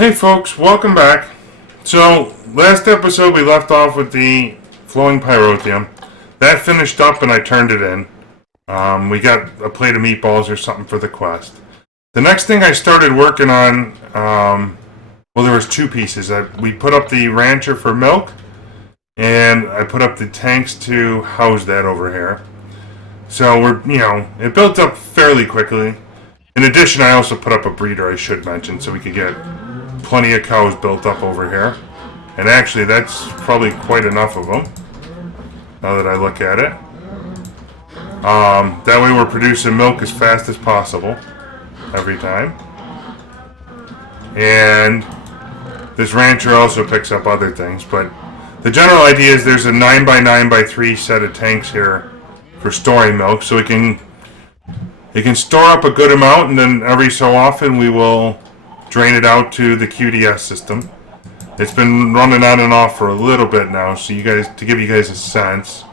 Hey folks, welcome back. So, last episode we left off with the flowing pyrotheum. That finished up and I turned it in. We got a plate of meatballs or something for the quest. The next thing I started working on, well, there was two pieces. We put up the rancher for milk, and I put up the tanks to house that over here. So it built up fairly quickly. In addition, I also put up a breeder, I should mention, so we could get plenty of cows built up over here. And actually, that's probably quite enough of them, now that I look at it. That way we're producing milk as fast as possible, every time. And this rancher also picks up other things, but the general idea is there's a 9x9x3 set of tanks here for storing milk, so it can store up a good amount, and then every so often we will drain it out to the QDS system. It's been running on and off for a little bit now, so to give you guys a sense,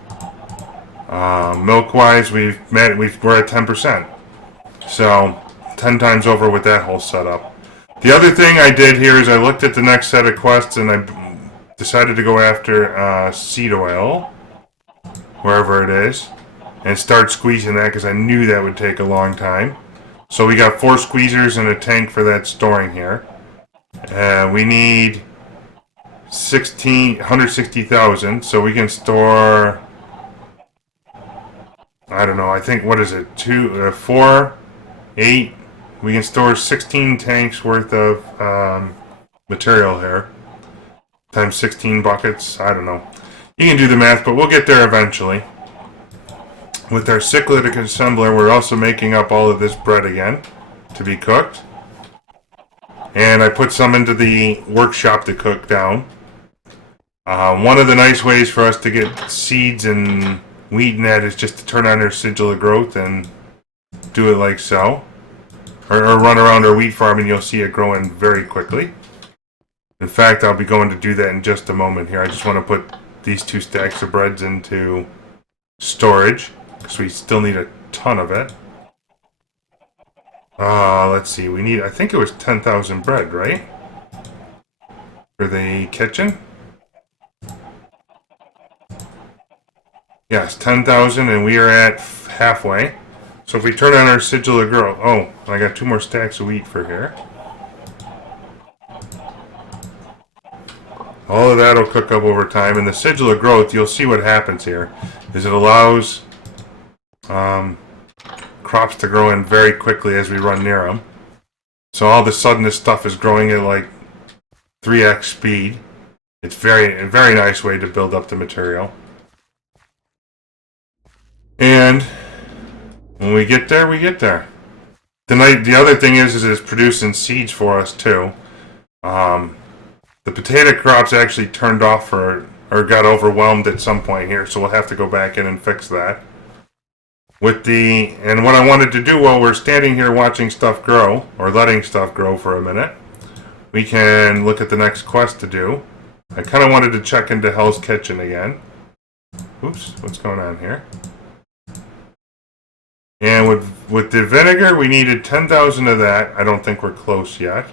milk-wise, we're at 10%, so 10 times over with that whole setup. The other thing I did here is I looked at the next set of quests, and I decided to go after seed oil, wherever it is, and start squeezing that because I knew that would take a long time. So we got 4 squeezers and a tank for that storing here. We need 160,000, so we can store, I don't know, I think, what is it, 4, 8, we can store 16 tanks worth of material here, times 16 buckets, I don't know. You can do the math, but we'll get there eventually. With our cyclic assembler, we're also making up all of this bread again to be cooked. And I put some into the workshop to cook down. One of the nice ways for us to get seeds and wheat in that is just to turn on our sigil of growth and do it like so. Or run around our wheat farm and you'll see it growing very quickly. In fact, I'll be going to do that in just a moment here. I just want to put these 2 stacks of breads into storage, because we still need a ton of it. Let's see, we need, I think it was 10,000 bread, right? For the kitchen? Yes, 10,000, and we are at halfway. So if we turn on our sigil of growth, oh, I got 2 more stacks of wheat for here. All of that will cook up over time, and the sigil of growth, you'll see what happens here, is it allows crops to grow in very quickly as we run near them. So all of a sudden this stuff is growing at like 3x speed. It's a very nice way to build up the material. And when we get there, we get there. The other thing is it's producing seeds for us too. The potato crops actually turned off or got overwhelmed at some point here, so we'll have to go back in and fix that. And what I wanted to do while we're standing here watching stuff grow, or letting stuff grow for a minute, we can look at the next quest to do. I kind of wanted to check into Hell's Kitchen again. Oops, what's going on here? And with the vinegar, we needed 10,000 of that. I don't think we're close yet.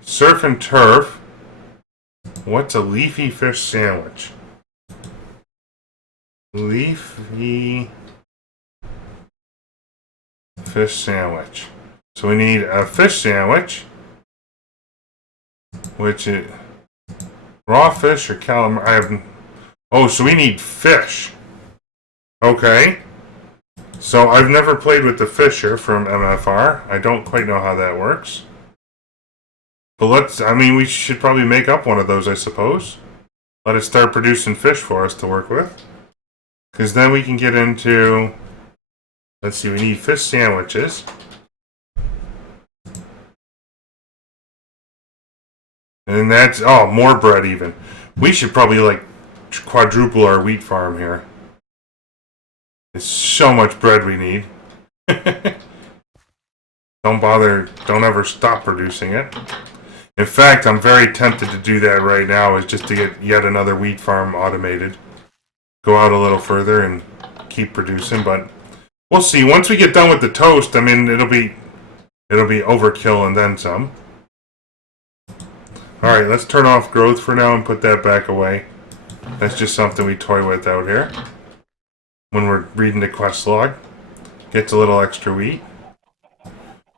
Surf and turf. What's a leafy fish sandwich? Leafy fish sandwich. So we need a fish sandwich, which is raw fish or calamari. So we need fish. Okay. So I've never played with the Fisher from MFR. I don't quite know how that works. But we should probably make up one of those, I suppose. Let it start producing fish for us to work with. Because then we can get into, let's see, we need fish sandwiches. And that's, more bread even. We should probably quadruple our wheat farm here. There's so much bread we need. Don't ever stop producing it. In fact, I'm very tempted to do that right now, is just to get yet another wheat farm automated. Go out a little further and keep producing, but we'll see. Once we get done with the toast, it'll be overkill and then some. Alright, let's turn off growth for now and put that back away. That's just something we toy with out here. When we're reading the quest log. Gets a little extra wheat.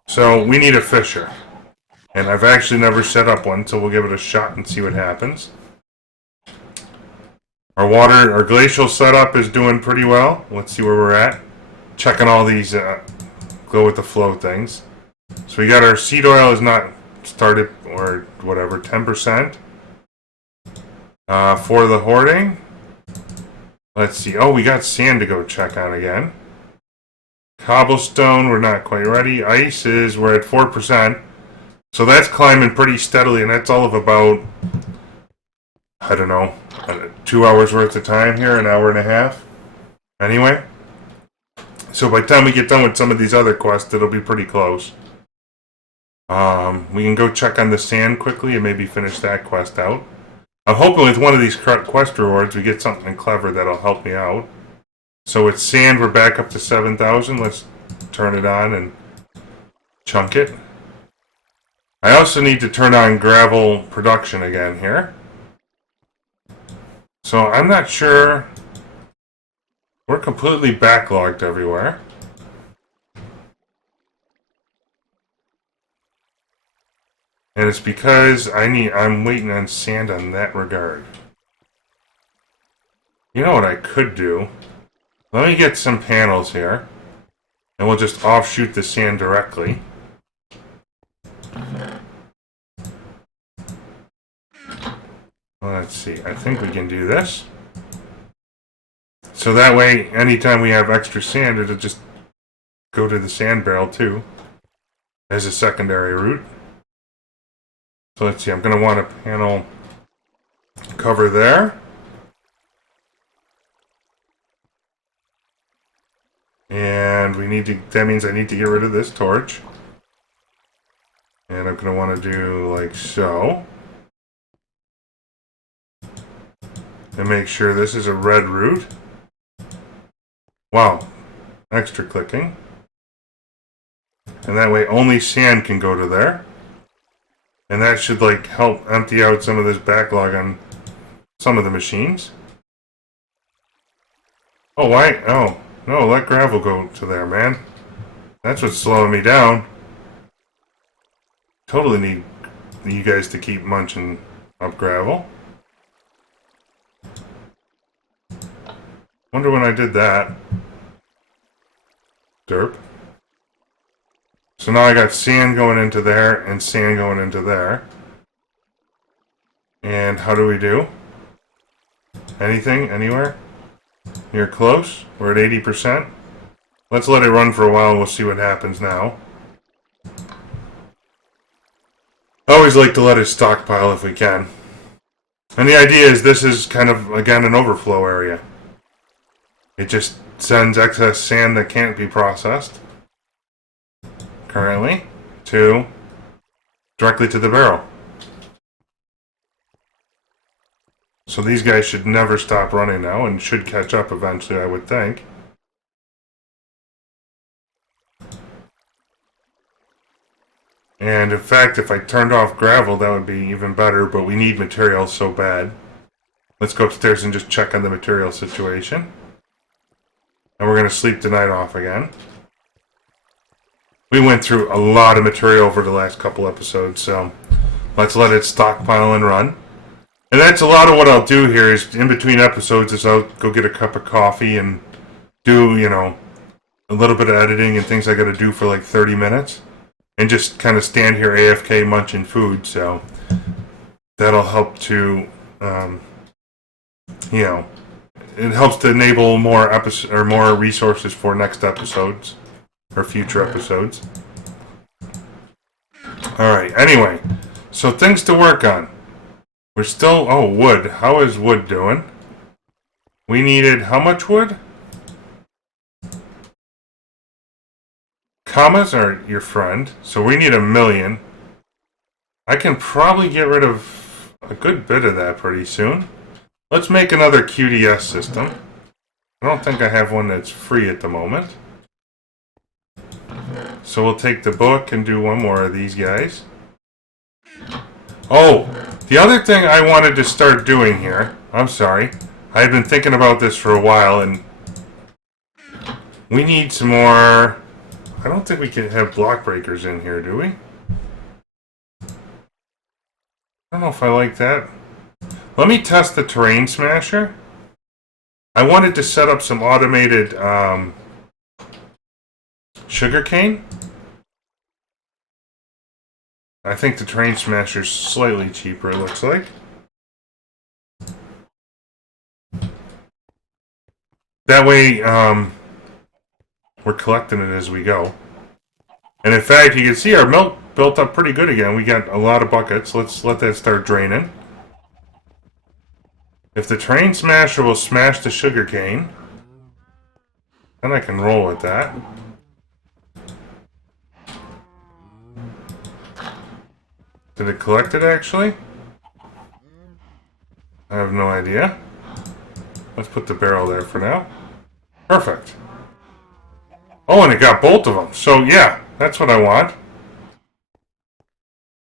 So, we need a fisher. And I've actually never set up one, so we'll give it a shot and see what happens. Our glacial setup is doing pretty well. Let's see where we're at. Checking all these go with the flow things. So we got our seed oil is not started, or whatever, 10%. For the hoarding, let's see. Oh, we got sand to go check on again. Cobblestone, we're not quite ready. Ice is, we're at 4%. So that's climbing pretty steadily, and that's all of about, I don't know, 2 hours worth of time here, an hour and a half. Anyway. So by the time we get done with some of these other quests, it'll be pretty close. We can go check on the sand quickly and maybe finish that quest out. I'm hoping with one of these quest rewards we get something clever that'll help me out. So with sand, we're back up to 7,000. Let's turn it on and chunk it. I also need to turn on gravel production again here. So I'm not sure. We're completely backlogged everywhere. And it's because I'm waiting on sand on that regard. You know what I could do? Let me get some panels here. And we'll just offshoot the sand directly. Let's see. I think we can do this. So that way, anytime we have extra sand, it'll just go to the sand barrel too. As a secondary route. So let's see, I'm going to want a panel cover there. And that means I need to get rid of this torch. And I'm going to want to do like so. And make sure this is a red route. Wow, extra clicking. And that way only sand can go to there. And that should like help empty out some of this backlog on some of the machines. Oh, why? Oh, no, let gravel go to there, man. That's what's slowing me down. Totally need you guys to keep munching up gravel. Wonder when I did that. Derp. So now I got sand going into there and sand going into there. And how do we do? Anything? Anywhere? You're close? We're at 80%. Let's let it run for a while and we'll see what happens now. I always like to let it stockpile if we can. And the idea is this is kind of, again, an overflow area. It just sends excess sand that can't be processed currently directly to the barrel. So these guys should never stop running now and should catch up eventually, I would think. And in fact, if I turned off gravel, that would be even better, but we need materials so bad. Let's go upstairs and just check on the material situation. And we're going to sleep the night off again. We went through a lot of material over the last couple episodes, so let's let it stockpile and run. And that's a lot of what I'll do here is in between episodes is I'll go get a cup of coffee and do, a little bit of editing and things I got to do for like 30 minutes. And just kind of stand here AFK munching food, so that'll help to, it helps to enable more resources for next episodes or future episodes. All right. Anyway, so things to work on. We're still wood. How is wood doing? We needed how much wood? Commas are your friend, so we need 1 million. I can probably get rid of a good bit of that pretty soon. Let's make another QDS system. I don't think I have one that's free at the moment. So we'll take the book and do one more of these guys. Oh, The other thing I wanted to start doing here, I'm sorry, I had been thinking about this for a while, and we need some more. I don't think we can have block breakers in here, do we? I don't know if I like that. Let me test the terrain smasher. I wanted to set up some automated sugarcane. I think the terrain smasher is slightly cheaper, it looks like. That way, we're collecting it as we go. And in fact, you can see our milk built up pretty good again. We got a lot of buckets. Let's let that start draining. If the terrain smasher will smash the sugar cane, then I can roll with that. Did it collect it actually? I have no idea. Let's put the barrel there for now. Perfect. Oh, and it got both of them. So yeah, that's what I want.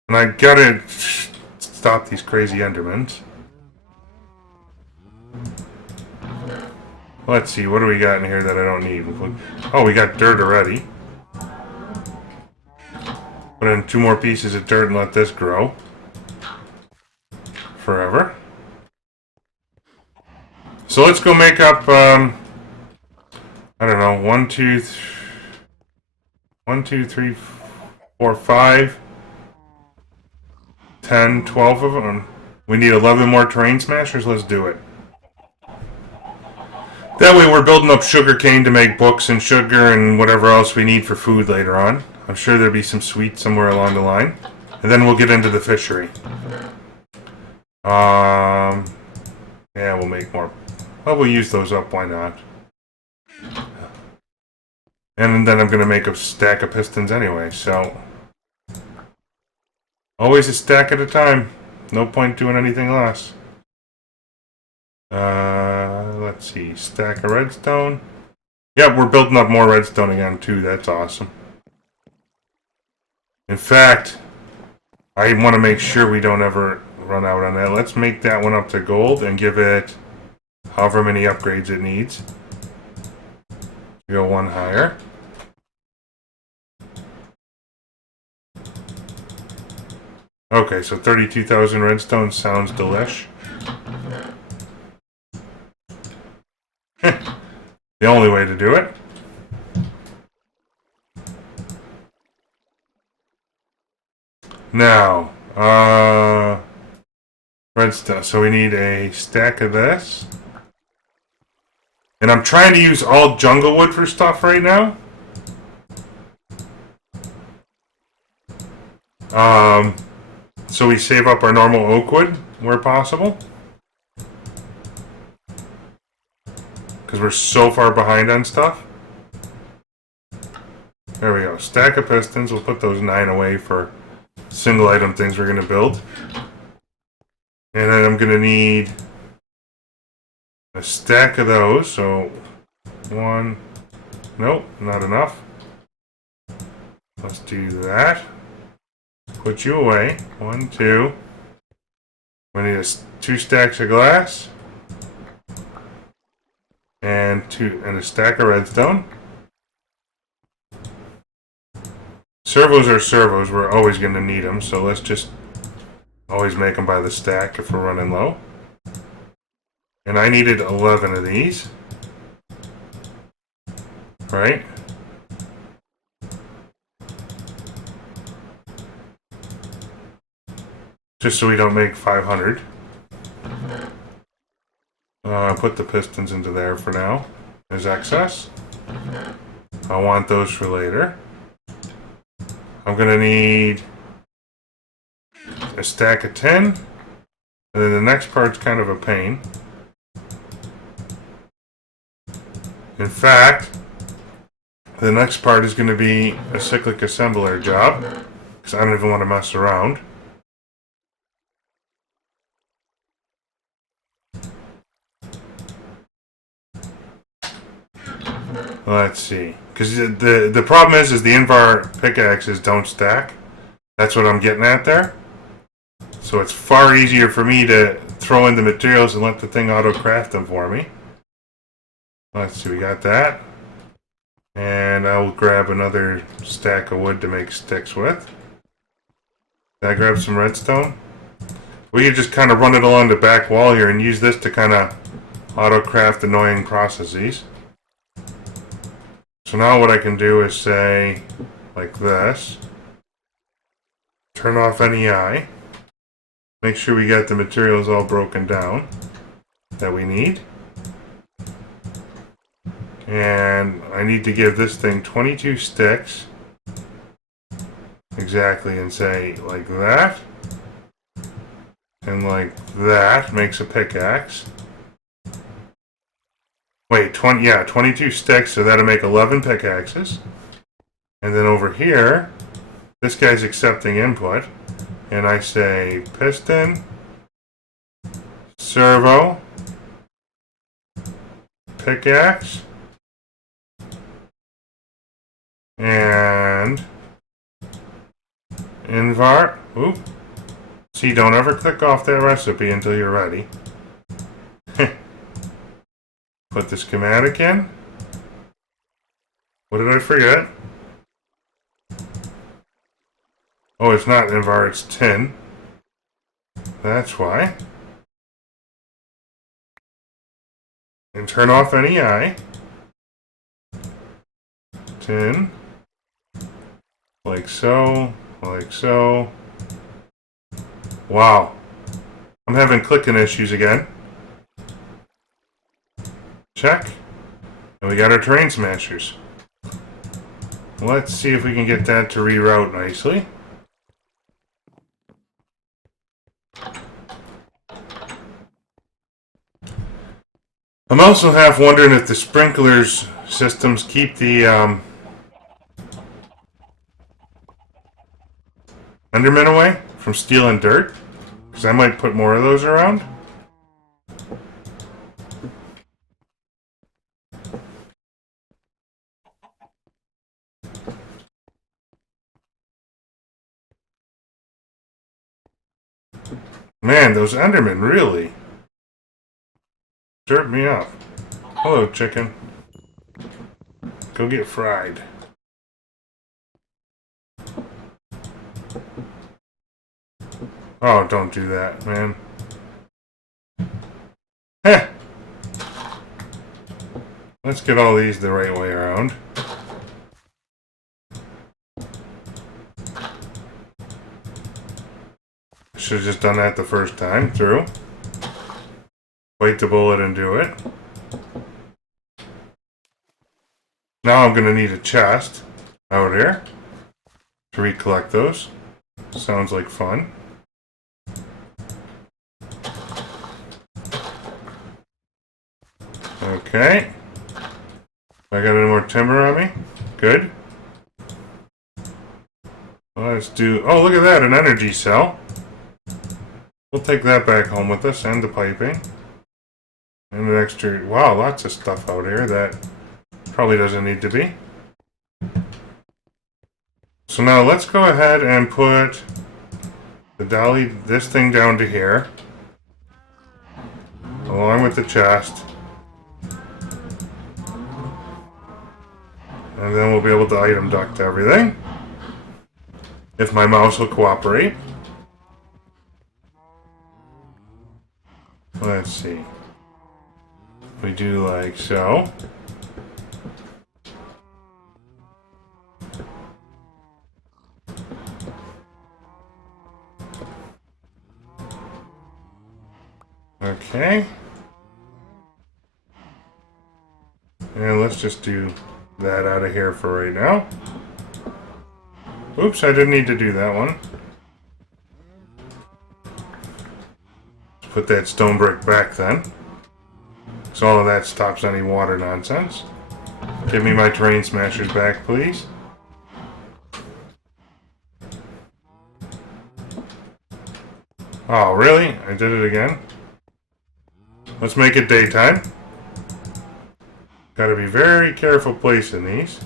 And I gotta stop these crazy Endermans. Let's see, what do we got in here that I don't need? Oh, we got dirt already. Put in 2 more pieces of dirt and let this grow. Forever. So let's go make up, I don't know, 1, 2, 3, 4, 5, 10, 12 of them. We need 11 more terrain smashers. Let's do it. That way we're building up sugar cane to make books and sugar and whatever else we need for food later on. I'm sure there'll be some sweet somewhere along the line. And then we'll get into the fishery. Yeah, we'll make more. Well, we'll use those up. Why not? And then I'm going to make a stack of pistons anyway, so... Always a stack at a time. No point doing anything less. Let's see. Stack of redstone. Yep, we're building up more redstone again, too. That's awesome. In fact, I want to make sure we don't ever run out on that. Let's make that one up to gold and give it however many upgrades it needs. Go one higher. Okay, so 32,000 redstone sounds delish. The only way to do it. Now, redstone. So we need a stack of this. And I'm trying to use all jungle wood for stuff right now. So we save up our normal oak wood where possible. Because we're so far behind on stuff. There we go. Stack of pistons. We'll put those 9 away for single item things we're going to build. And then I'm going to need a stack of those. So 1. Nope, not enough. Let's do that. Put you away. 1, 2. We need 2 stacks of glass. And a stack of redstone. Servos are servos. We're always going to need them, so let's just always make them by the stack if we're running low. And I needed 11 of these. Right? Just so we don't make 500. Put the pistons into there for now. There's excess. I want those for later. I'm going to need a stack of 10. And then the next part's kind of a pain. In fact, the next part is going to be a cyclic assembler job. Because I don't even want to mess around. Let's see. Because the problem is the Invar pickaxes don't stack. That's what I'm getting at there. So it's far easier for me to throw in the materials and let the thing auto-craft them for me. Let's see, we got that. And I will grab another stack of wood to make sticks with. I grab some redstone. We can just kind of run it along the back wall here and use this to kind of auto-craft annoying processes. So now what I can do is say, like this, turn off NEI, make sure we got the materials all broken down that we need. And I need to give this thing 22 sticks. Exactly, and say like that. And like that makes a pickaxe. Wait, 22 sticks, so that'll make 11 pickaxes. And then over here, this guy's accepting input. And I say piston, servo, pickaxe, and invert. Oop. See, don't ever click off that recipe until you're ready. Put the schematic in. What did I forget? Oh, it's not invar, it's tin. That's why. And turn off NEI. Tin. Like so. Like so. Wow. I'm having clicking issues again. Check. And we got our terrain smashers. Let's see if we can get that to reroute nicely. I'm also half wondering if the sprinklers systems keep the Endermen away from stealing dirt, because I might put more of those around. Man, those Endermen really stirred me up. Hello, chicken. Go get fried. Oh, don't do that, man. Heh! Let's get all these the right way around. Should have just done that the first time through. Bite the bullet and do it. Now I'm going to need a chest out here to recollect those. Sounds like fun. Okay. I got any more timber on me? Good. Let's do... Oh, look at that, an energy cell. We'll take that back home with us, and the piping. And an extra... Wow, lots of stuff out here that probably doesn't need to be. So now let's go ahead and put the dolly, this thing down to here, along with the chest. And then we'll be able to item duct everything, if my mouse will cooperate. Let's see. We do like so. Okay. And let's just do that out of here for right now. Oops, I didn't need to do that one. Let's put that stone brick back then. So all of that stops any water nonsense. Give me my terrain smashers back, please. Oh, really? I did it again? Let's make it daytime. Gotta be very careful placing these.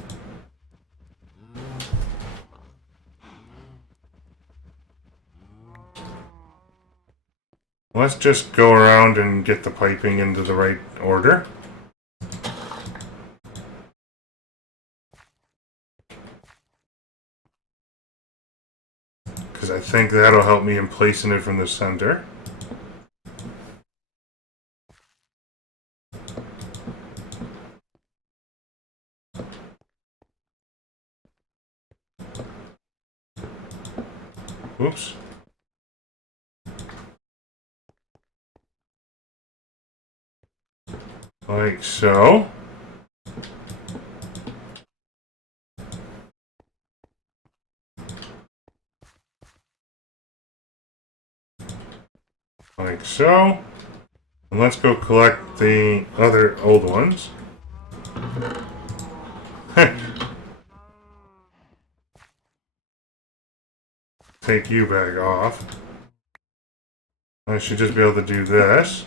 Let's just go around and get the piping into the right order. Because I think that'll help me in placing it from the center. Oops. Like so. Like so. And let's go collect the other old ones. Take you back off. I should just be able to do this.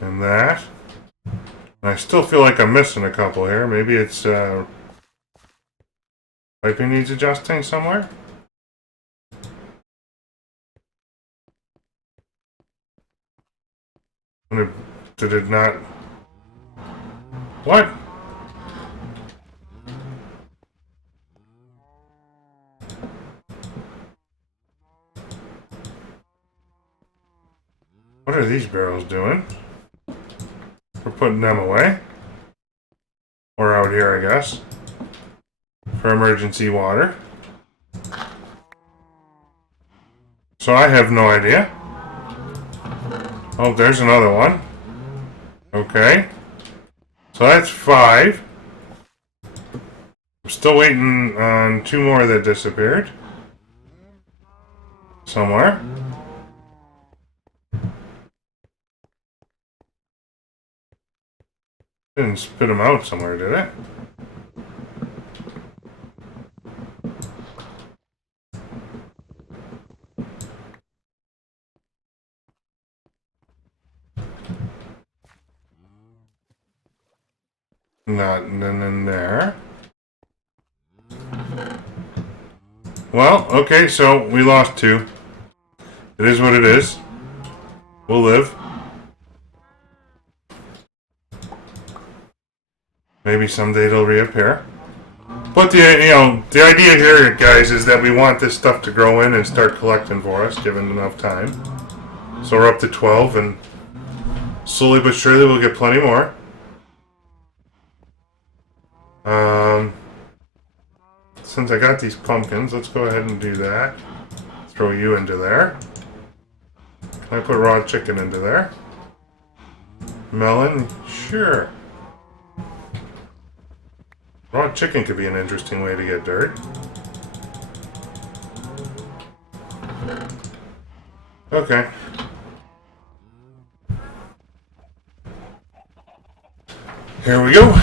And that. And I still feel like I'm missing a couple here. Maybe it's piping needs adjusting somewhere. Did it not? What? What are these barrels doing? We're putting them away. Or out here, I guess. For emergency water. So I have no idea. Oh, there's another one. Okay. So that's 5. I'm still waiting on 2 more that disappeared. Somewhere. Didn't spit them out somewhere, did it? Nothing in there. Well, okay, so we lost 2. It is what it is. We'll live. Maybe someday it'll reappear. But the idea here, guys, is that we want this stuff to grow in and start collecting for us, given enough time. So we're up to 12, and slowly but surely we'll get plenty more. Since I got these pumpkins, let's go ahead and do that. Throw you into there. Can I put raw chicken into there? Melon? Sure. Raw chicken could be an interesting way to get dirt. Okay. Here we go.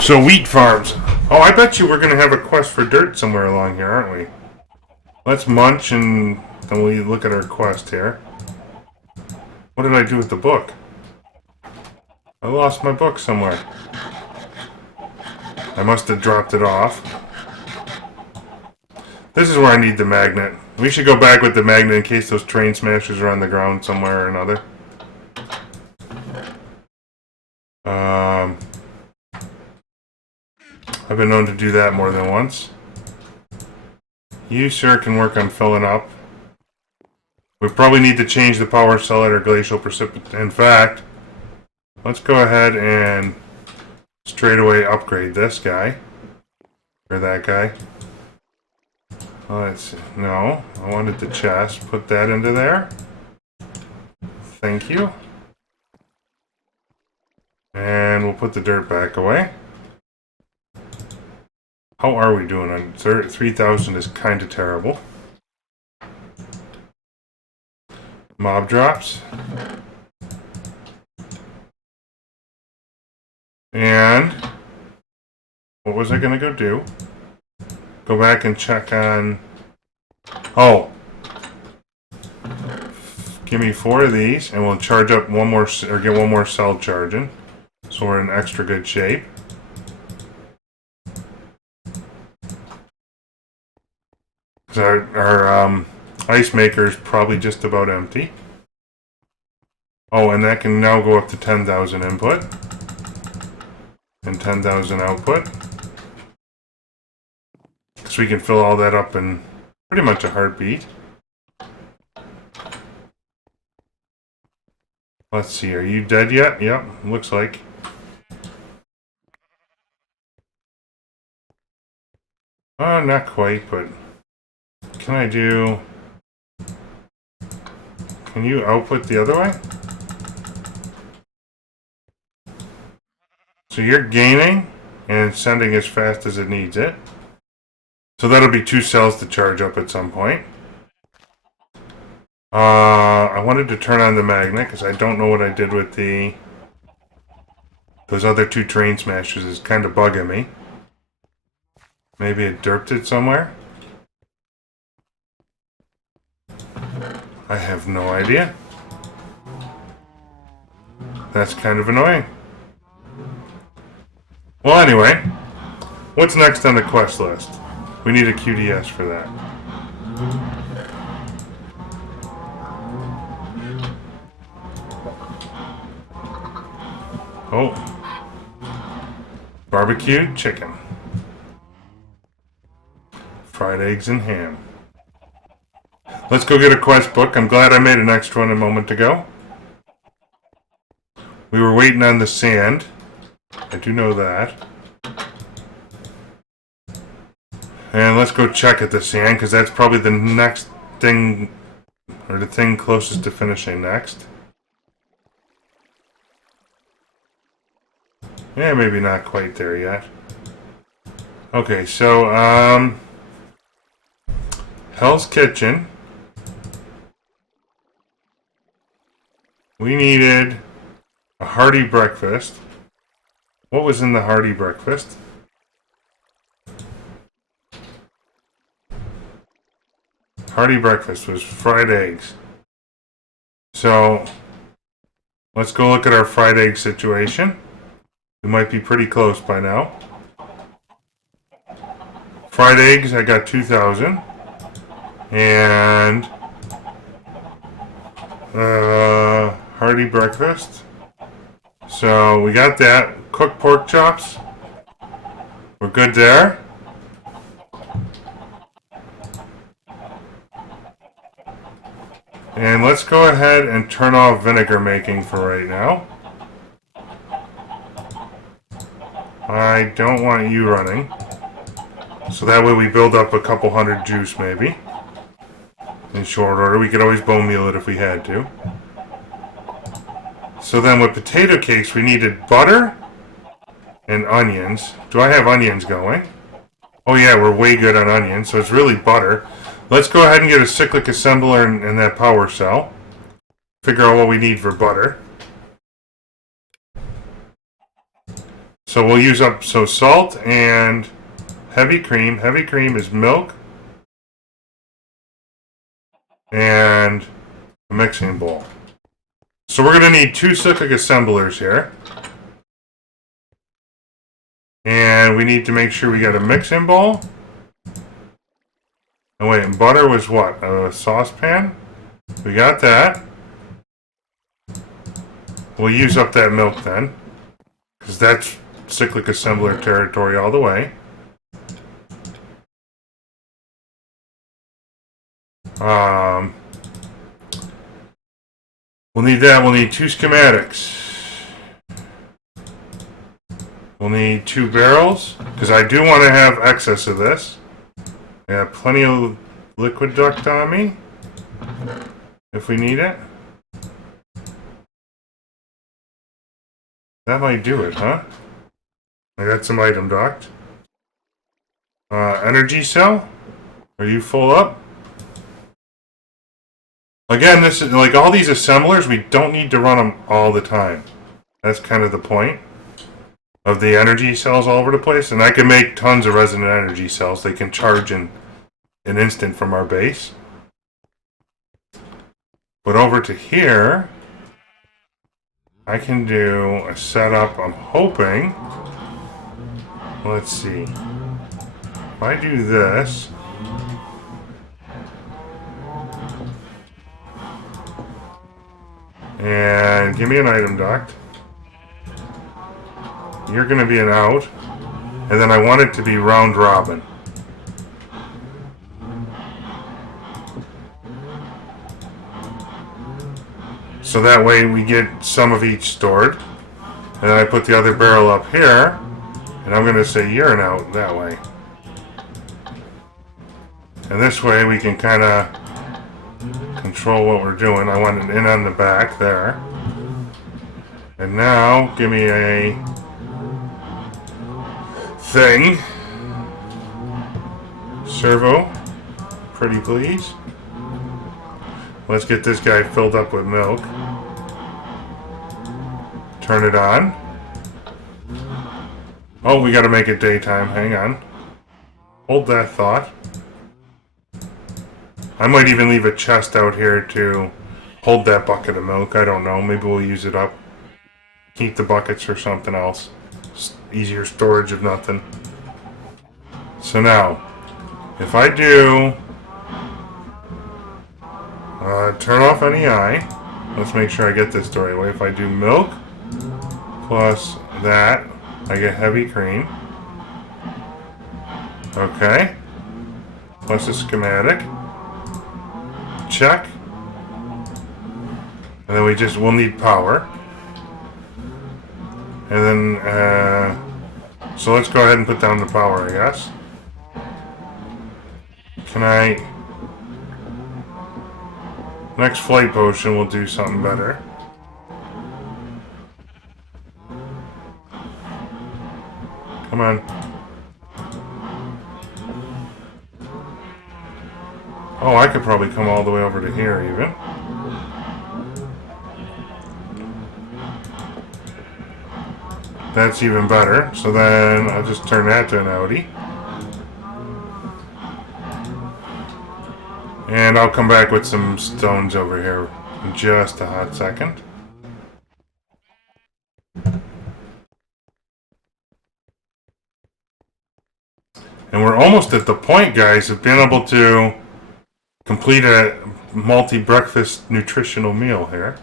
So wheat farms. Oh, I bet you we're going to have a quest for dirt somewhere along here, aren't we? Let's munch and then we look at our quest here. What did I do with the book? I lost my book somewhere. I must have dropped it off. This is where I need the magnet. We should go back with the magnet in case those train smashers are on the ground somewhere or another. I've been known to do that more than once. You sure can work on filling up. We probably need to change the power cell at our glacial precipitate. In fact, let's go ahead and straight away upgrade this guy. Or that guy. Let's see. No, I wanted the chest. Put that into there. Thank you. And we'll put the dirt back away. How are we doing on 3,000 is kind of terrible. Mob drops. And what was I going to go do? Go back and check on... Oh. Give me 4 of these and we'll charge up one more, or get one more cell charging. So we're in extra good shape. Our Ice maker is probably just about empty. Oh, and that can now go up to 10,000 input and 10,000 output. So we can fill all that up in pretty much a heartbeat. Let's see, are you dead yet? Yep, looks like. Not quite, but can I do... Can you output the other way? So you're gaining and sending as fast as it needs it. So that'll be 2 cells to charge up at some point. I wanted to turn on the magnet because I don't know what I did with those other 2 train smashers. Is kind of bugging me. Maybe it derped it somewhere. I have no idea. That's kind of annoying. Well, anyway, what's next on the quest list? We need a QDS for that. Oh. Barbecued chicken. Fried eggs and ham. Let's go get a quest book. I'm glad I made an extra one a moment ago. We were waiting on the sand. I do know that. And let's go check at the sand, because that's probably the next thing, or the thing closest to finishing next. Yeah, maybe not quite there yet. Okay, so, Hell's Kitchen. We needed a hearty breakfast. What was in the hearty breakfast? Hearty breakfast was fried eggs. So, let's go look at our fried egg situation. We might be pretty close by now. Fried eggs, I got 2,000. And hearty breakfast. So we got that. Cooked pork chops. We're good there. And let's go ahead and turn off vinegar making for right now. I don't want you running. So that way we build up a couple hundred juice maybe. In short order. We could always bone meal it if we had to. So then with potato cakes we needed butter and onions. Do I have onions going? Oh yeah, we're way good on onions, so it's really butter. Let's go ahead and get a cyclic assembler in that power cell. Figure out what we need for butter. So we'll use up salt and heavy cream. Heavy cream is milk and a mixing bowl. So we're going to need 2 cyclic assemblers here. And we need to make sure we got a mixing bowl. And wait, and butter was what? A saucepan? We got that. We'll use up that milk then. Because that's cyclic assembler territory all the way. We'll need that. We'll need 2 schematics. We'll need 2 barrels, because I do want to have excess of this. I got plenty of liquid duct on me, if we need it. That might do it, huh? I got some item duct. Energy cell? Are you full up? Again, this is like all these assemblers, we don't need to run them all the time. That's kind of the point of the energy cells all over the place. And I can make tons of resonant energy cells. They can charge in an instant from our base. But over to here, I can do a setup. I'm hoping. Let's see. If I do this, And give me an item duct. You're going to be an out. And then I want it to be round robin. So that way we get some of each stored. And then I put the other barrel up here. And I'm going to say you're an out that way. And this way we can kind of control what we're doing. I want it in on the back there. And now give me a thing. Servo. Pretty please. Let's get this guy filled up with milk. Turn it on. Oh, we gotta make it daytime. Hang on. Hold that thought. I might even leave a chest out here to hold that bucket of milk. I don't know. Maybe we'll use it up. Keep the buckets for something else. Easier storage of nothing. So now, if I do turn off any eye, let's make sure I get this the right way. If I do milk plus that, I get heavy cream. Okay. Plus a schematic. Check. And then we'll need power. And then, so let's go ahead and put down the power, I guess. Next flight potion will do something better. Come on. Oh, I could probably come all the way over to here even. That's even better. So then I'll just turn that to an Audi. And I'll come back with some stones over here in just a hot second. And we're almost at the point, guys, of being able to complete a multi-breakfast nutritional meal here.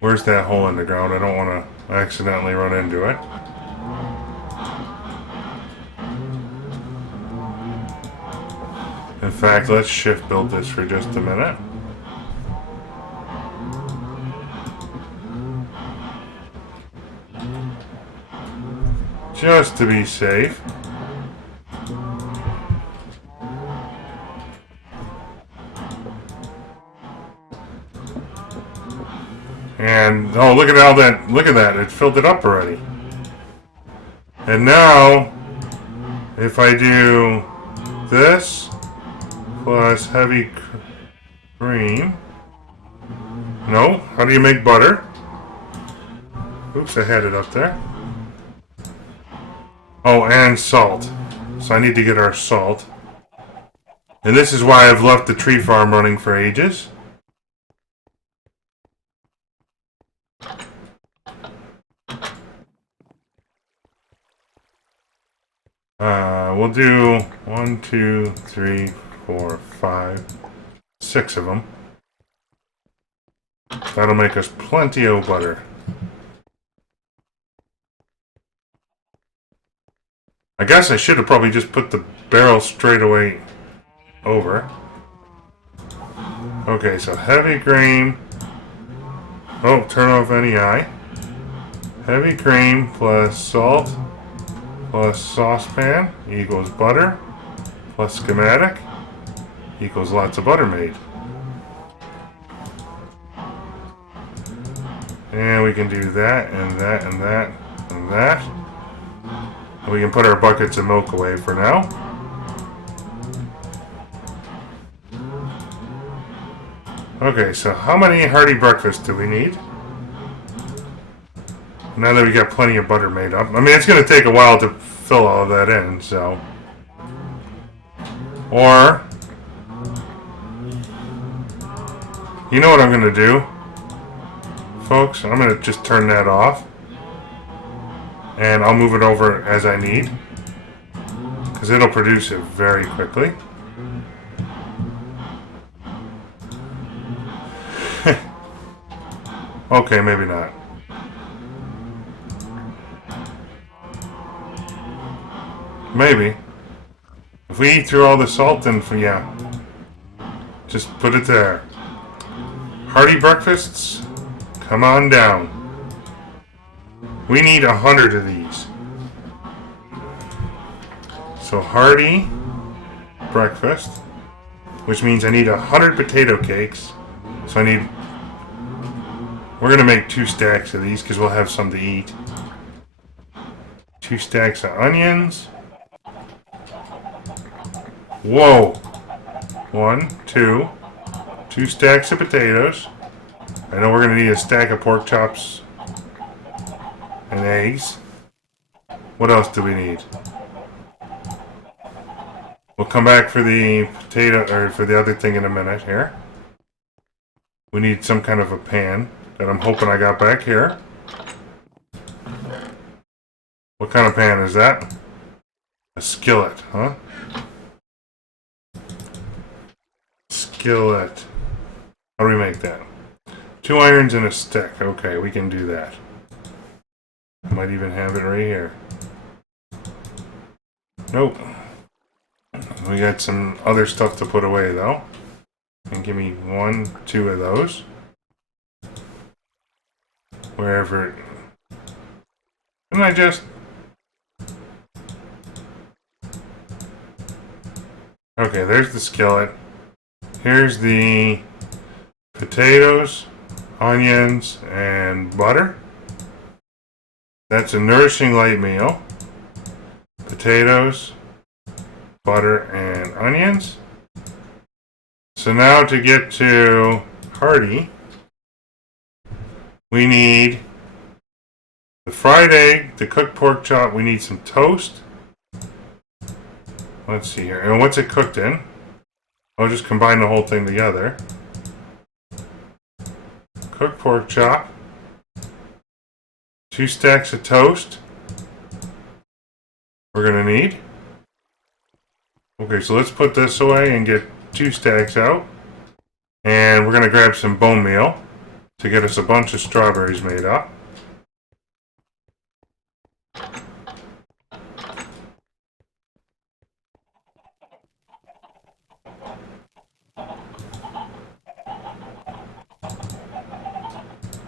Where's that hole in the ground? I don't want to accidentally run into it. In fact, let's shift build this for just a minute. Just to be safe. And oh, look at that, it filled it up already. And now if I do this plus heavy cream. No, how do you make butter? Oops, I had it up there. Oh, and salt. So I need to get our salt. And this is why I've left the tree farm running for ages. We'll do 1, 2, 3, 4, 5, 6 of them. That'll make us plenty of butter. I guess I should have probably just put the barrel straight away over. Okay, so heavy cream. Oh, turn off any eye. Heavy cream plus salt plus saucepan equals butter plus schematic equals lots of butter made. And we can do that and that and that and that. And we can put our buckets of milk away for now. Okay, so how many hearty breakfasts do we need? Now that we got plenty of butter made up. I mean, it's going to take a while to fill all of that in, so. Or, you know what I'm going to do, folks? I'm going to just turn that off. And I'll move it over as I need. Because it'll produce it very quickly. Okay, maybe not. Maybe. If we eat through all the salt, then yeah. Just put it there. Hearty breakfasts, come on down. We need 100 of these. So hearty breakfast, which means I need 100 potato cakes. So I need... We're going to make 2 stacks of these because we'll have some to eat. 2 stacks of onions. Whoa! 1, 2. 2 stacks of potatoes. I know we're going to need a stack of pork chops and eggs. What else do we need? We'll come back for the potato, or for the other thing in a minute here. We need some kind of a pan that I'm hoping I got back here. What kind of pan is that? A skillet, huh? Skillet. How do we make that? 2 irons and a stick. Okay, we can do that. I might even have it right here. Nope. We got some other stuff to put away though. And give me 1, 2 of those. Wherever. Didn't I just... Okay, there's the skillet. Here's the potatoes, onions, and butter. That's a nourishing light meal. Potatoes, butter, and onions. So now to get to hearty, we need the fried egg, the cooked pork chop, we need some toast. Let's see here. And what's it cooked in? I'll just combine the whole thing together. Cooked pork chop. 2 stacks of toast. We're going to need. Okay, so let's put this away and get 2 stacks out. And we're going to grab some bone meal to get us a bunch of strawberries made up.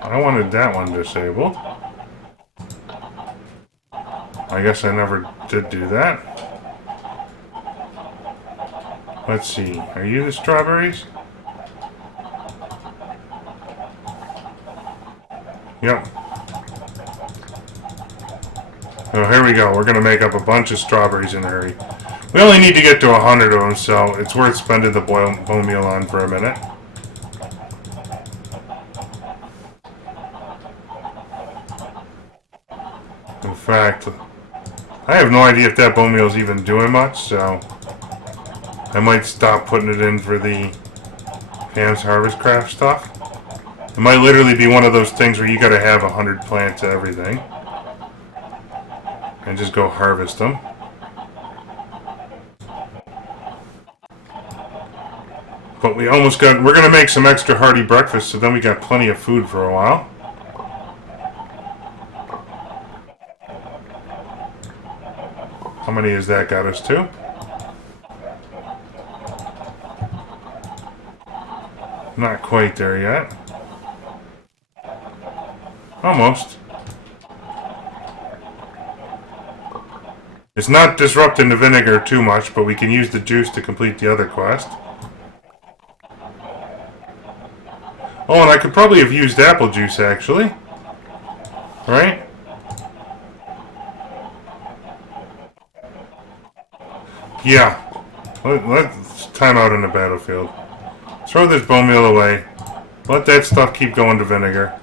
I wanted that one disabled. I guess I never did do that. Let's see. Are you the strawberries? Yep. So here we go. We're going to make up a bunch of strawberries in a hurry. We only need to get to 100 of them, so it's worth spending the bone meal on for a minute. In fact, I have no idea if that bone meal is even doing much, so I might stop putting it in for the Pam's Harvest Craft stuff. It might literally be one of those things where you gotta have 100 plants of everything and just go harvest them. But we almost got, we're gonna make some extra hearty breakfast, so then we got plenty of food for a while. How many has that got us to? Not quite there yet. Almost. It's not disrupting the vinegar too much, but we can use the juice to complete the other quest. Oh, and I could probably have used apple juice, actually. Right? Yeah. Let's time out in the battlefield. Throw this bone meal away. Let that stuff keep going to vinegar.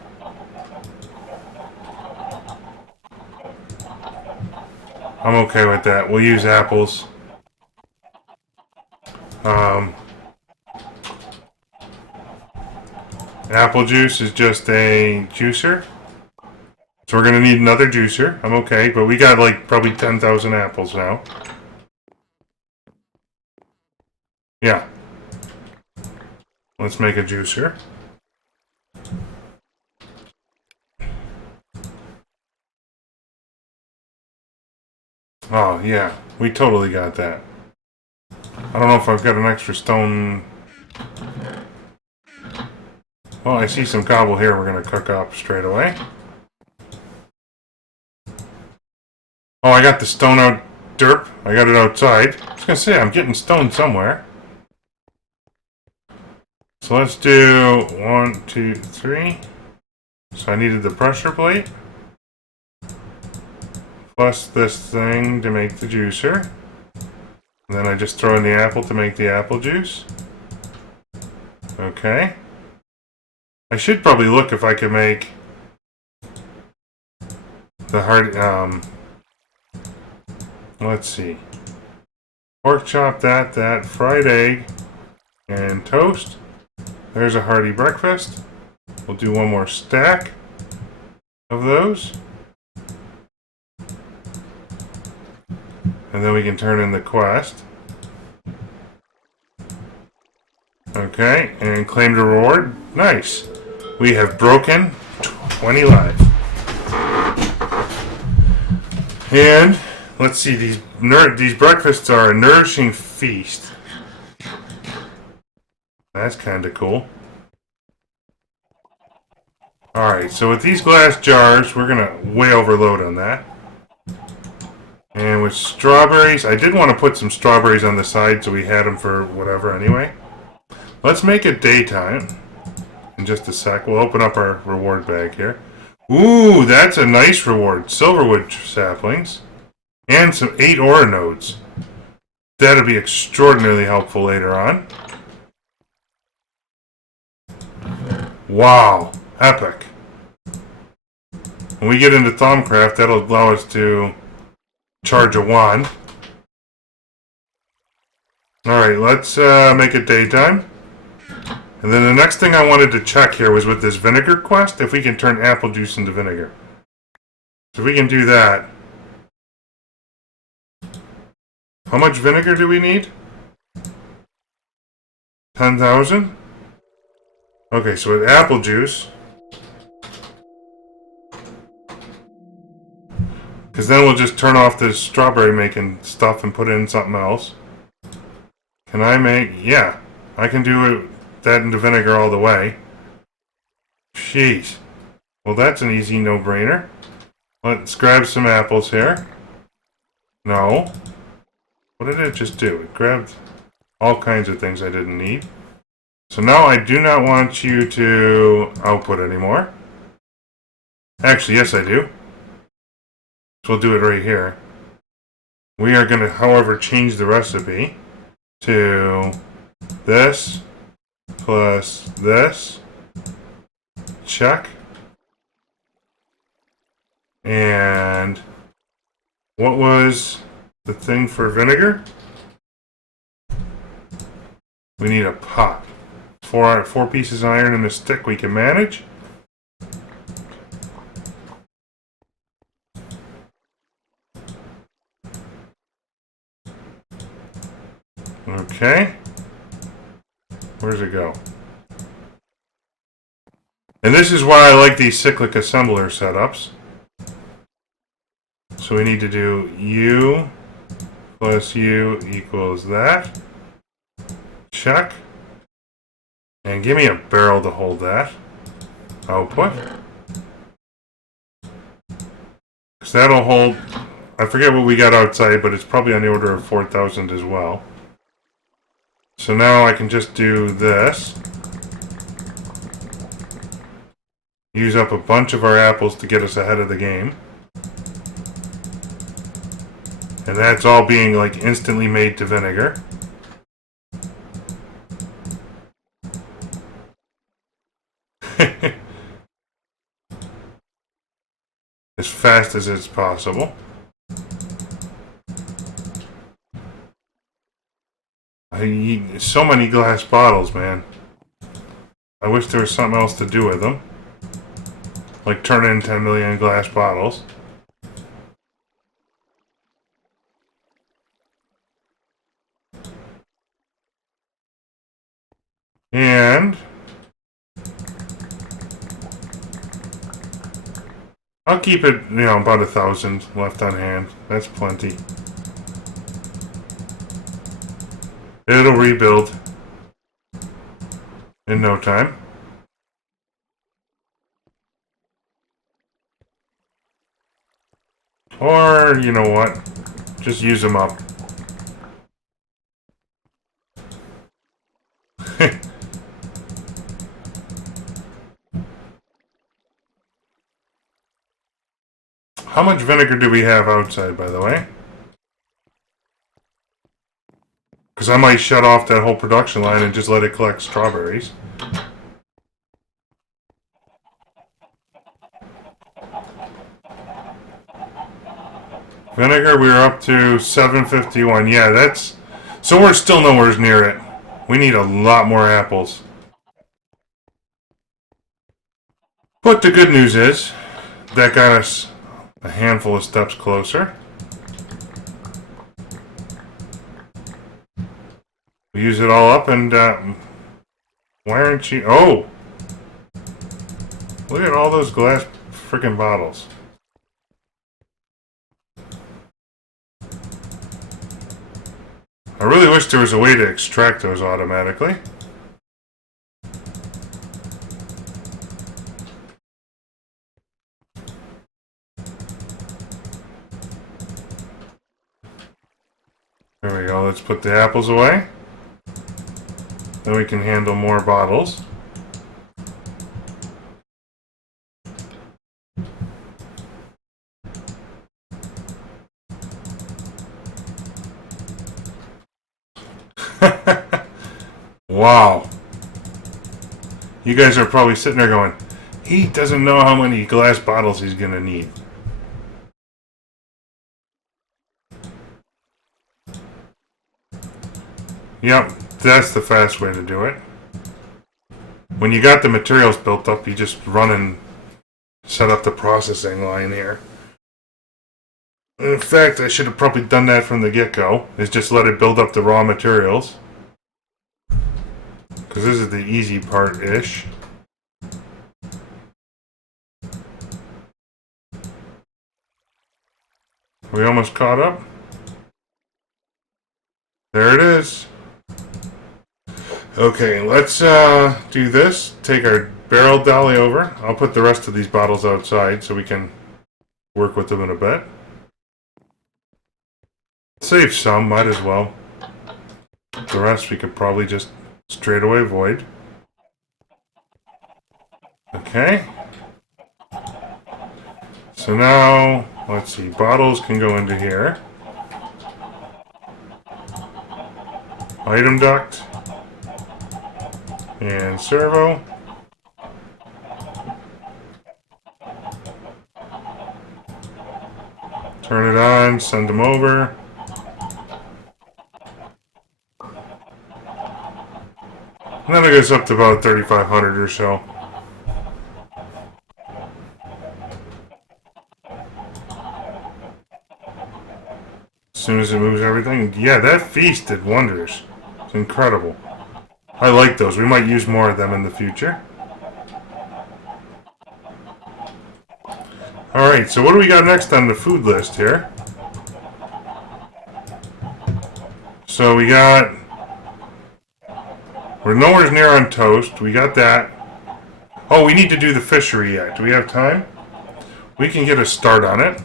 I'm okay with that. We'll use apples. Apple juice is just a juicer. So we're going to need another juicer. I'm okay, but we got like probably 10,000 apples now. Yeah. Let's make a juicer. Oh, yeah. We totally got that. I don't know if I've got an extra stone. Well, I see some cobble here we're going to cook up straight away. Oh, I got the stone out. Derp. I got it outside. I was going to say, I'm getting stone somewhere. So let's do 1, 2, 3. So I needed the pressure plate. Plus this thing to make the juicer. And then I just throw in the apple to make the apple juice. Okay. I should probably look if I could make the hard, let's see. Pork chop, that, fried egg, and toast. There's a hearty breakfast. We'll do one more stack of those. And then we can turn in the quest. Okay, and claim the reward. Nice. We have broken 20 lives. And let's see, these breakfasts are a nourishing feast. That's kind of cool. Alright, so with these glass jars, we're going to way overload on that. And with strawberries, I did want to put some strawberries on the side so we had them for whatever anyway. Let's make it daytime. In just a sec, we'll open up our reward bag here. Ooh, that's a nice reward. Silverwood saplings. And some 8 ore nodes. That'll be extraordinarily helpful later on. Wow, epic. When we get into Thaumcraft, that'll allow us to charge a wand. Alright, let's make it daytime. And then the next thing I wanted to check here was with this vinegar quest, if we can turn apple juice into vinegar. So if we can do that. How much vinegar do we need? 10,000? Okay, so with apple juice. Because then we'll just turn off this strawberry making stuff and put in something else. Can I make... Yeah, I can do that into vinegar all the way. Jeez. Well, that's an easy no-brainer. Let's grab some apples here. No. What did it just do? It grabbed all kinds of things I didn't need. So now I do not want you to output anymore. Actually, yes I do. So we'll do it right here. We are going to, however, change the recipe to this plus this. Check. And what was the thing for vinegar? We need a pot. 4 pieces of iron and a stick we can manage. Okay. Where's it go? And this is why I like these cyclic assembler setups. So we need to do U plus U equals that. Check. And give me a barrel to hold that. Output. Because that'll hold... I forget what we got outside, but it's probably on the order of 4,000 as well. So now I can just do this. Use up a bunch of our apples to get us ahead of the game. And that's all being like instantly made to vinegar. As fast as it's possible. I eat so many glass bottles, man. I wish there was something else to do with them. Like turn in 10 million glass bottles. And I'll keep it, about 1,000 left on hand. That's plenty. It'll rebuild in no time. Or, you know what? Just use them up. How much vinegar do we have outside, by the way? Because I might shut off that whole production line and just let it collect strawberries. Vinegar, we were up to 751. Yeah, that's... So we're still nowhere near it. We need a lot more apples. But the good news is, that got us a handful of steps closer. We use it all up and, why aren't you... Oh! Look at all those glass freaking bottles. I really wish there was a way to extract those automatically. There we go, let's put the apples away. Then we can handle more bottles. Wow. You guys are probably sitting there going, he doesn't know how many glass bottles he's going to need. Yep, that's the fast way to do it. When you got the materials built up, you just run and set up the processing line here. In fact, I should have probably done that from the get-go, is just let it build up the raw materials. Because this is the easy part-ish. We almost caught up. There it is. Okay, let's do this. Take our barrel dolly over. I'll put the rest of these bottles outside so we can work with them in a bit. Save some, might as well. The rest we could probably just straight away void. Okay. So now, let's see, bottles can go into here. Item duct. And servo. Turn it on, send them over. And then it goes up to about 3,500 or so. As soon as it moves everything. Yeah, that feast did wonders. It's incredible. I like those. We might use more of them in the future. Alright, so what do we got next on the food list here? So we got... We're nowhere near on toast. We got that. Oh, we need to do the fishery yet. Do we have time? We can get a start on it.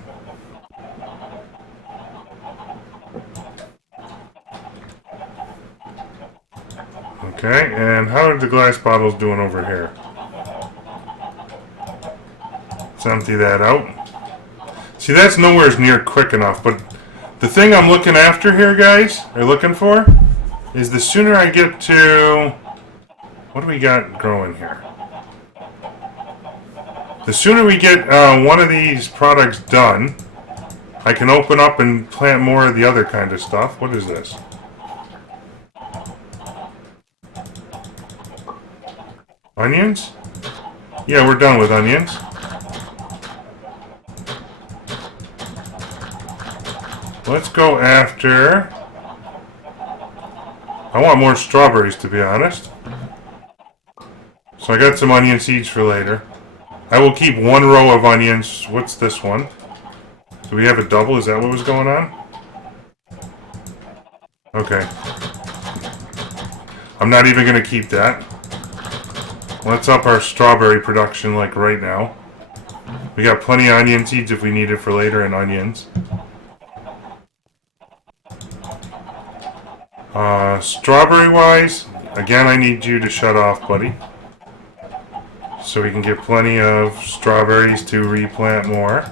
Okay, and how are the glass bottles doing over here? Let's empty that out. See, that's nowhere near quick enough, but the thing I'm looking after here, guys, or looking for, is the sooner I get to... What do we got growing here? The sooner we get one of these products done, I can open up and plant more of the other kind of stuff. What is this? Onions? Yeah, we're done with onions. Let's go after... I want more strawberries, to be honest. So I got some onion seeds for later. I will keep one row of onions. What's this one? Do we have a double? Is that what was going on? Okay. I'm not even going to keep that. Let's up our strawberry production like right now. We got plenty of onion seeds if we need it for later, and onions. Strawberry-wise, again, I need you to shut off, buddy. So we can get plenty of strawberries to replant more.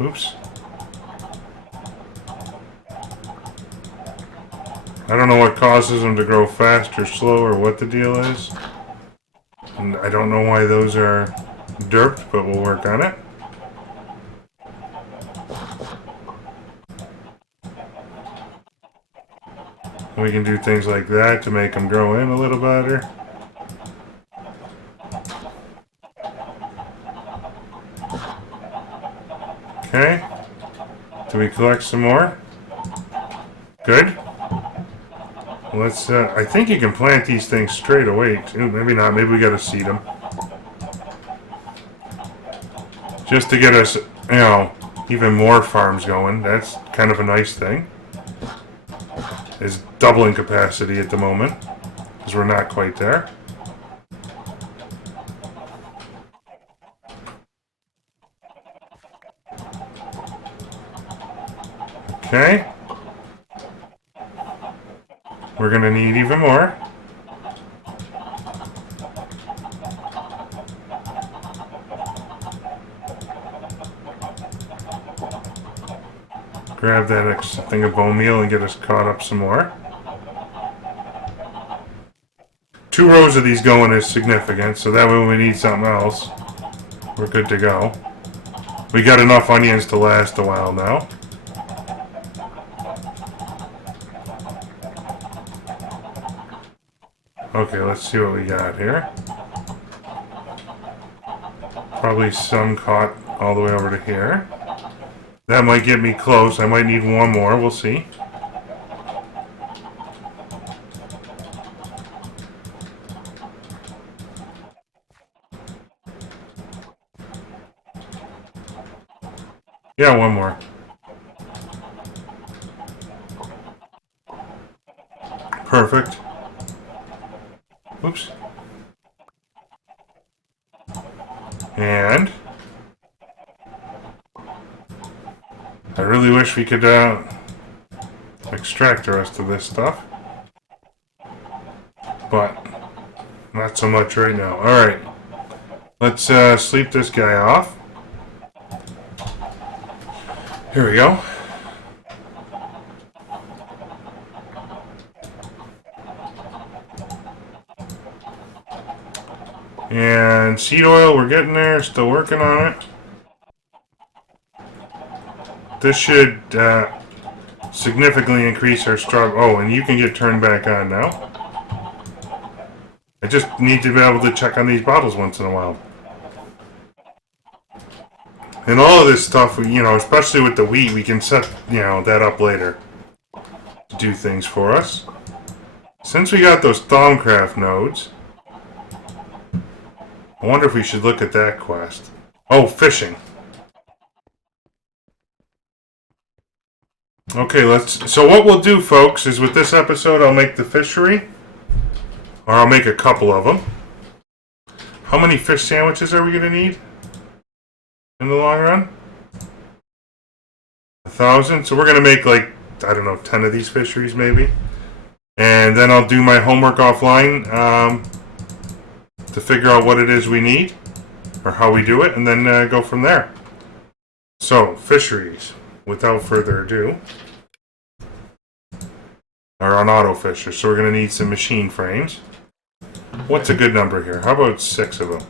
Oops. I don't know what causes them to grow fast or slow or what the deal is. And I don't know why those are derped, but we'll work on it. We can do things like that to make them grow in a little better. Okay. Do we collect some more? Good. Let's, I think you can plant these things straight away, too. Maybe not. Maybe we gotta seed them. Just to get us, even more farms going. That's kind of a nice thing. It's doubling capacity at the moment, because we're not quite there. Okay. We're going to need even more. Grab that extra thing of bone meal and get us caught up some more. 2 rows of these going is significant, so that way when we need something else, we're good to go. We got enough onions to last a while now. Okay, let's see what we got here. Probably some caught all the way over to here. That might get me close. I might need one more. We'll see. Yeah, one more. Perfect. Oops. And I really wish we could extract the rest of this stuff, but not so much right now. Alright, let's sleep this guy off. Here we go. And seed oil, we're getting there, still working on it. This should significantly increase our straw. Oh, and you can get turned back on now. I just need to be able to check on these bottles once in a while. And all of this stuff, especially with the wheat, we can set, that up later to do things for us. Since we got those Thaumcraft nodes, I wonder if we should look at that quest. Oh, fishing. Okay, so what we'll do, folks, is with this episode, I'll make the fishery, or I'll make a couple of them. How many fish sandwiches are we going to need in the long run? 1,000. So we're going to make 10 of these fisheries maybe. And then I'll do my homework offline to figure out what it is we need, or how we do it, and then go from there. So, fisheries. Without further ado, are on auto fisher, so we're going to need some machine frames. What's a good number here? How about 6 of them?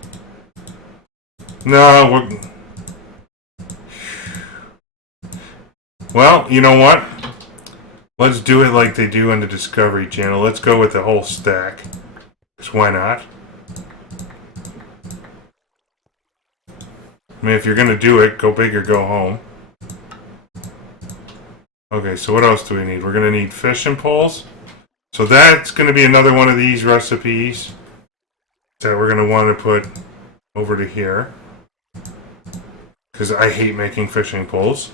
No, well, you know what? Let's do it like they do on the Discovery Channel. Let's go with the whole stack. Because why not? I mean, if you're going to do it, go big or go home. Okay, so what else do we need? We're going to need fishing poles. So that's going to be another one of these recipes. that we're going to want to put over to here. Because I hate making fishing poles.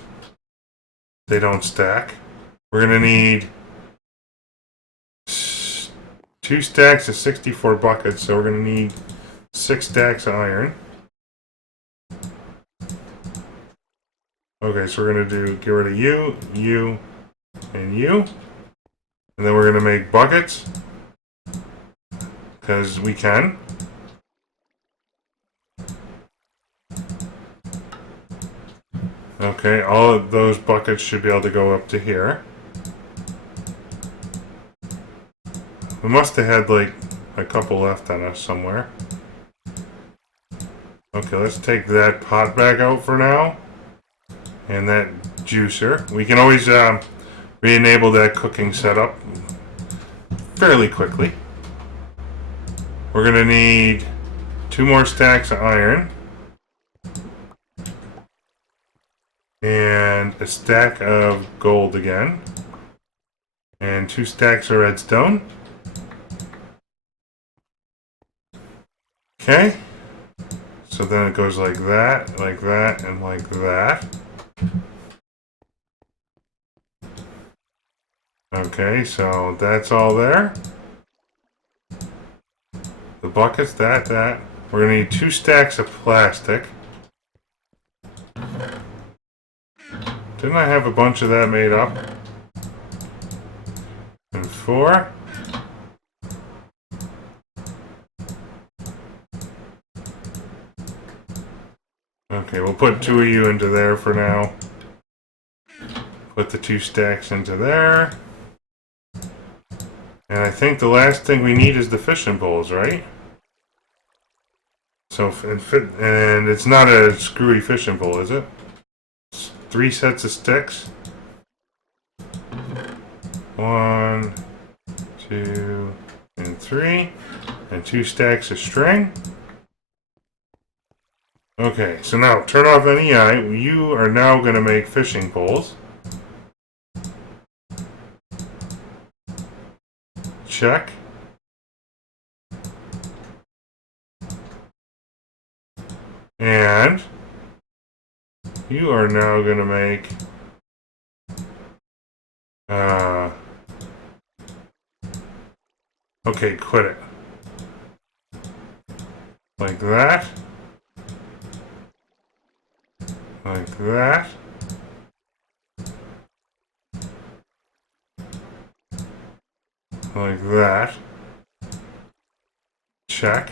They don't stack. We're going to need 2 stacks of 64 buckets, so we're going to need 6 stacks of iron. Okay, so we're going to get rid of you, you, and you. And then we're going to make buckets. Because we can. Okay, all of those buckets should be able to go up to here. We must have had like a couple left on us somewhere. Okay, let's take that pot back out for now. And that juicer. We can always re-enable that cooking setup fairly quickly. We're going to need 2 more stacks of iron. And a stack of gold again. And 2 stacks of redstone. Okay. So then it goes like that, and like that. Okay, so that's all there. The buckets, that. We're going to need 2 stacks of plastic. Didn't I have a bunch of that made up? And 4. Okay, we'll put 2 of you into there for now. Put the 2 stacks into there. And I think the last thing we need is the fishing poles, right? So, and it's not a screwy fishing pole, is it? 3 sets of sticks. 1, 2, and 3. And 2 stacks of string. Okay, so now turn off NEI. You are now going to make fishing poles. Check. And you are now going to make okay, quit it. Like that. Like that. Like that. Check.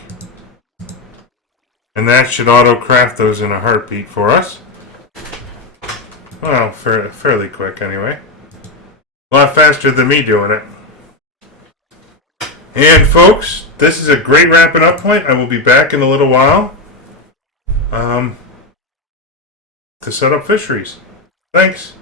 And that should auto-craft those in a heartbeat for us. Well, fairly quick anyway. A lot faster than me doing it. And folks, this is a great wrapping up point. I will be back in a little while to set up fisheries. Thanks.